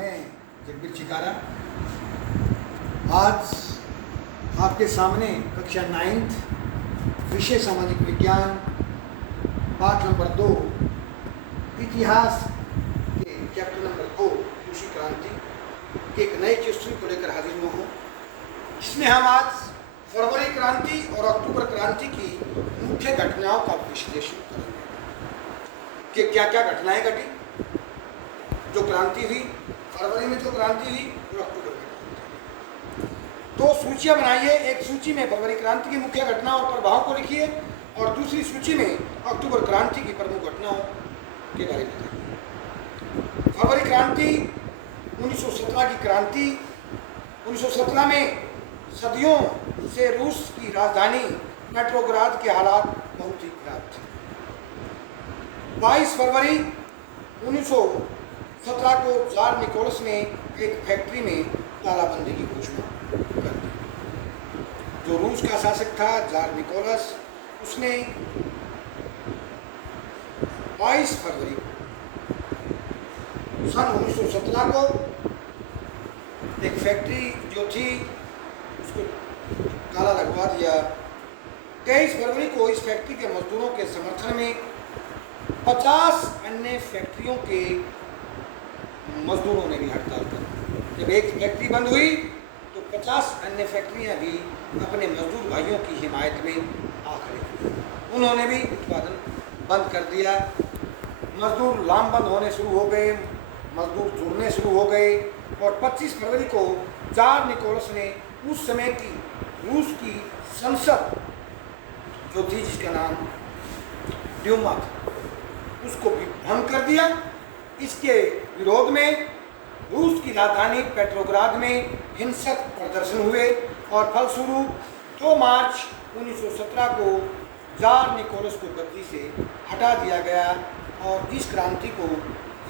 मैं जगबीर चिकारा आज आपके सामने कक्षा 9th विषय सामाजिक विज्ञान पाठ नंबर 2 इतिहास के चैप्टर नंबर 2 कृषि क्रांति के एक नए क्वेश्चन को लेकर हाजिर हुआ हूँ। इसमें हम आज फरवरी क्रांति और अक्टूबर क्रांति की मुख्य घटनाओं का विश्लेषण करेंगे कि क्या क्या घटनाएं घटी, जो क्रांति हुई फरवरी में, जो क्रांति हुई और अक्टूबर में। दो सूचियां बनाइए, एक सूची में फरवरी क्रांति की मुख्य घटनाओं और प्रभाव को लिखिए और दूसरी सूची में अक्टूबर क्रांति की प्रमुख घटनाओं के बारे में बताइए। फरवरी क्रांति 1917 की क्रांति। 1917 में सदियों से रूस की राजधानी पेट्रोग्राद के हालात बहुत ही खराब थे। 22 फरवरी 1917 को जार निकोलस ने एक फैक्ट्री में तालाबंदी की घोषणा कर दी। जो रूस का शासक था जार निकोलस, उसने 22 फरवरी सन 1917 को एक फैक्ट्री जो थी उसको ताला लगवा दिया। 23 फरवरी को इस फैक्ट्री के मजदूरों के समर्थन में 50 अन्य फैक्ट्रियों के मजदूरों ने भी हड़ताल कर दी। जब एक फैक्ट्री बंद हुई तो 50 अन्य फैक्ट्रियां भी अपने मजदूर भाइयों की हिमायत में आ खड़े। उन्होंने भी उत्पादन बंद कर दिया। मजदूर लामबंद होने शुरू हो गए, मजदूर जुड़ने शुरू हो गए और 25 फरवरी को जार निकोलस ने उस समय की रूस की संसद जो थी, जिसका नाम ड्यूमा था, उसको भी भंग कर दिया। इसके विरोध में रूस की राजधानी पेट्रोग्राद में हिंसक प्रदर्शन हुए और फलस्वरूप 2 मार्च 1917 को जार निकोलस को गद्दी से हटा दिया गया और इस क्रांति को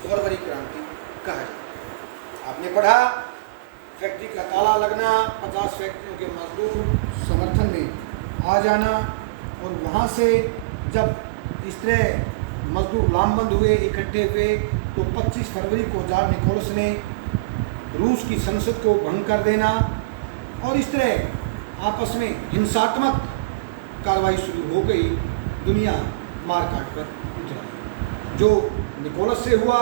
फरवरी क्रांति कहा जाता है। आपने पढ़ा फैक्ट्री का ताला लगना, 50 फैक्ट्रियों के मजदूर समर्थन में आ जाना और वहाँ से जब इस तरह मजदूर लामबंद हुए, इकट्ठे हुए, तो 25 फरवरी को जार निकोलस ने रूस की संसद को भंग कर देना और इस तरह आपस में हिंसात्मक कार्रवाई शुरू हो गई। दुनिया मार काट कर उतरा। जो निकोलस से हुआ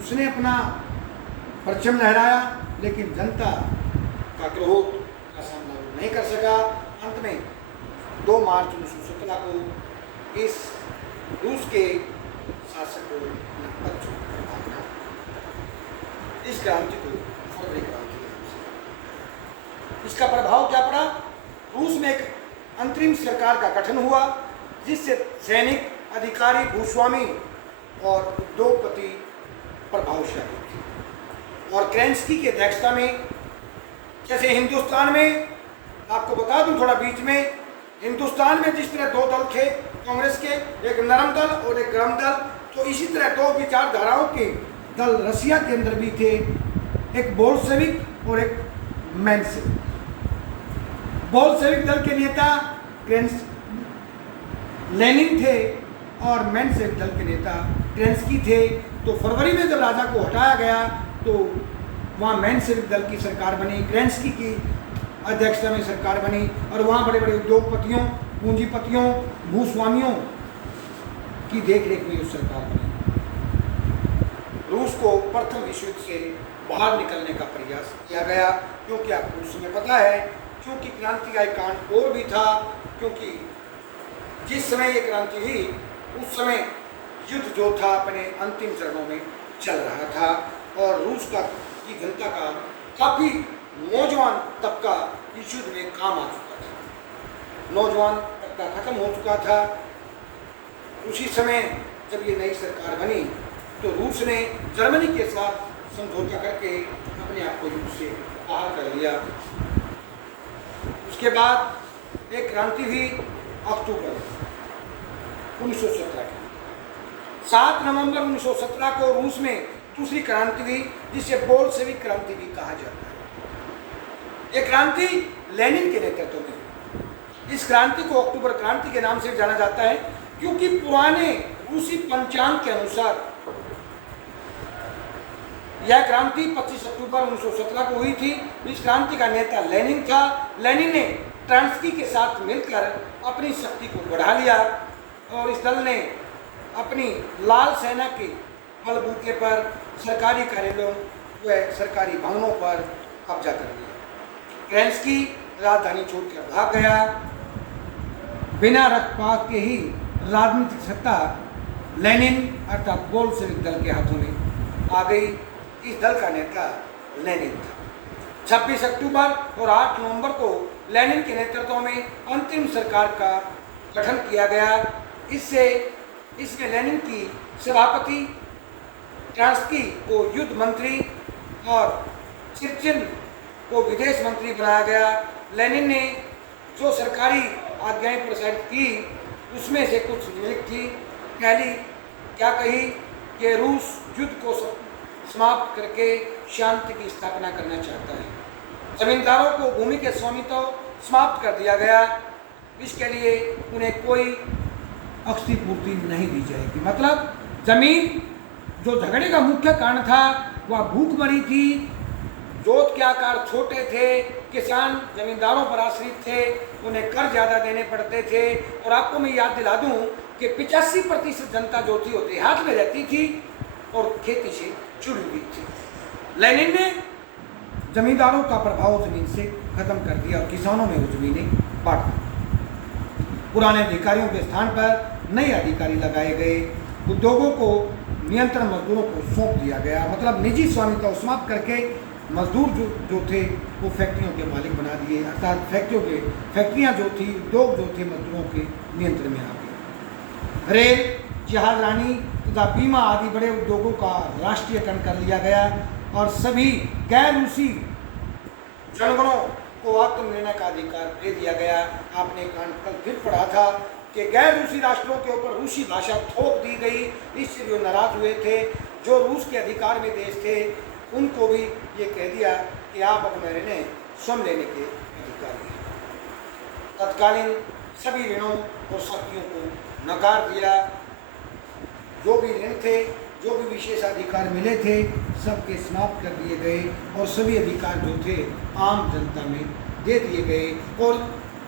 उसने अपना परचम लहराया, लेकिन जनता का क्रोध का सामना नहीं कर सका। अंत में 2 मार्च 1917 को इस रूस के शासक को पद छोड़कर भागना, इस क्रांति को फरवरी क्रांति के नाम से। इसका प्रभाव क्या पड़ा? रूस में एक अंतरिम सरकार का गठन हुआ, जिससे सैनिक, अधिकारी, भूस्वामी और उद्योगपति प्रभावशाली थे। और केरेंस्की की अध्यक्षता में, जैसे हिंदुस्तान में, आपको बता दूं थोड़ा बीच में, हिंदुस्तान में जिस तरह 2 दल थे कांग्रेस के, एक नरम दल और एक गर्म दल, तो इसी तरह 2 विचारधाराओं के दल रसिया के अंदर भी थे, एक बोल्शेविक और एक मेंशेविक। बोल्शेविक दल के नेता लेनिन थे और मेंशेविक दल के नेता केरेंस्की थे। तो फरवरी में जब राजा को हटाया गया तो वहाँ मेंशेविक दल की सरकार बनी, केरेंस्की की अध्यक्षता में सरकार बनी और वहाँ बड़े बड़े उद्योगपतियों, पूंजीपतियों, भूस्वामियों की देखरेख में उस सरकार बनी। रूस को प्रथम विश्व युद्ध से बाहर निकलने का प्रयास किया गया, क्योंकि आपको उस समय पता है, क्योंकि क्रांति का एक कांड और भी था, क्योंकि जिस समय ये क्रांति हुई उस समय युद्ध जो था अपने अंतिम चरणों में चल रहा था और रूस की जनता का काफ़ी नौजवान तबका इस युद्ध में काम आ चुका था। नौजवान तबका खत्म हो चुका था। उसी समय जब ये नई सरकार बनी तो रूस ने जर्मनी के साथ समझौता करके अपने आप को युद्ध से बाहर कर लिया। उसके बाद एक क्रांति हुई अक्टूबर 1917 की। 7 नवंबर 1917 को रूस में दूसरी क्रांति हुई, जिसे बोल्शेविक क्रांति भी कहा जाता है। ये क्रांति लेनिन के नेतृत्व में हुई। इस क्रांति को अक्टूबर क्रांति के नाम से जाना जाता है, क्योंकि पुराने रूसी पंचांग के अनुसार यह क्रांति 25 अक्टूबर 1917 को हुई थी। इस क्रांति का नेता लेनिन था। लेनिन ने ट्रांस्की के साथ मिलकर अपनी शक्ति को बढ़ा लिया और इस दल ने अपनी लाल सेना के बलबूते पर सरकारी कार्यालयों व सरकारी भवनों पर कब्जा कर लिया। ट्रांस्की राजधानी छोड़कर भाग गया। बिना रक्तपात के ही राजनीतिक सत्ता लेनिन अर्थात बोल्शेविक दल के हाथों में आ गई। इस दल का नेता लेनिन था। 26 अक्टूबर और 8 नवंबर को लेनिन के नेतृत्व में अंतरिम सरकार का गठन किया गया। इसमें लेनिन की सभापति ट्रांस्की को युद्ध मंत्री और चिर्चिन को विदेश मंत्री बनाया गया। लेनिन ने जो सरकारी आज्ञाएं प्रसारित की उसमें से कुछ निम्नलिखित थी। पहली क्या कही कि रूस युद्ध को समाप्त करके शांति की स्थापना करना चाहता है। जमींदारों को भूमि के स्वामित्व समाप्त कर दिया गया। इसके लिए उन्हें कोई क्षतिपूर्ति नहीं दी जाएगी। मतलब जमीन जो झगड़े का मुख्य कारण था वह भूखमरी थी। जोत के आकार छोटे थे, किसान जमींदारों पर आश्रित थे, उन्हें कर ज़्यादा देने पड़ते थे। और आपको मैं याद दिला दूं कि 85% जनता जो थी वो देहात में रहती थी और खेती से जुड़ी हुई थी। लेनिन ने जमींदारों का प्रभाव जमीन से खत्म कर दिया और किसानों में वो जमीनें बांट दी। पुराने अधिकारियों के स्थान पर नए अधिकारी लगाए गए। उद्योगों को नियंत्रण मजदूरों को सौंप दिया गया। मतलब निजी स्वामित्व समाप्त करके मजदूर जो थे वो फैक्ट्रियों के मालिक बना दिए। अर्थात फैक्ट्रियाँ जो थी, उद्योग जो थे, मजदूरों के नियंत्रण में आ गए। रेल, जहाजरानी तथा बीमा आदि बड़े उद्योगों का राष्ट्रीयकरण कर लिया गया और सभी गैर रूसी जनगणों को आत्मनिर्णय का अधिकार दे दिया गया। आपने कल फिर पढ़ा था कि गैर रूसी राष्ट्रों के ऊपर रूसी भाषा थोप दी गई। इससे जो नाराज हुए थे, जो रूस के अधिकार में देश थे, उनको भी ये कह दिया कि आप अब मेरे स्वयं लेने के अधिकारी हैं। तत्कालीन सभी ऋणों और शक्तियों को नकार दिया। जो भी ऋण थे, जो भी विशेषाधिकार मिले थे, सबके समाप्त कर दिए गए और सभी अधिकार जो थे आम जनता में दे दिए गए। और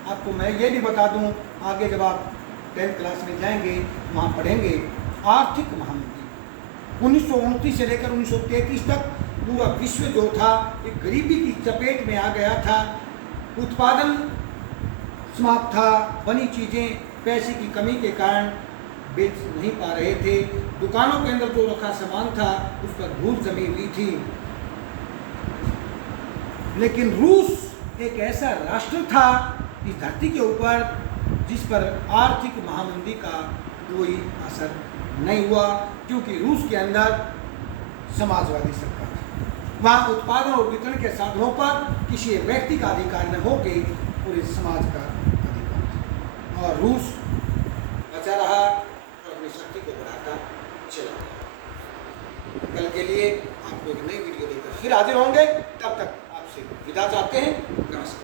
आपको मैं ये भी बता दूं, आगे जब आप 10th क्लास में जाएंगे वहाँ पढ़ेंगे आर्थिक महामंदी 1929 से लेकर 1933 तक पूरा विश्व जो था एक गरीबी की चपेट में आ गया था। उत्पादन समाप्त था। बनी चीज़ें पैसे की कमी के कारण बेच नहीं पा रहे थे। दुकानों के अंदर जो रखा सामान था उस पर धूल जमी हुई थी। लेकिन रूस एक ऐसा राष्ट्र था इस धरती के ऊपर जिस पर आर्थिक महामंदी का कोई असर नहीं हुआ, क्योंकि रूस के अंदर समाजवादी सरकार है। वहाँ उत्पादन और वितरण के साधनों पर किसी व्यक्ति का अधिकार न हो के पूरे समाज का अधिकार है। और रूस बचा रहा और अपनी शक्ति को बढ़ाता चला गया। कल के लिए आपको एक नई वीडियो लेकर फिर हाजिर होंगे। तब तक आपसे विदा चाहते हैं। नमस्कार।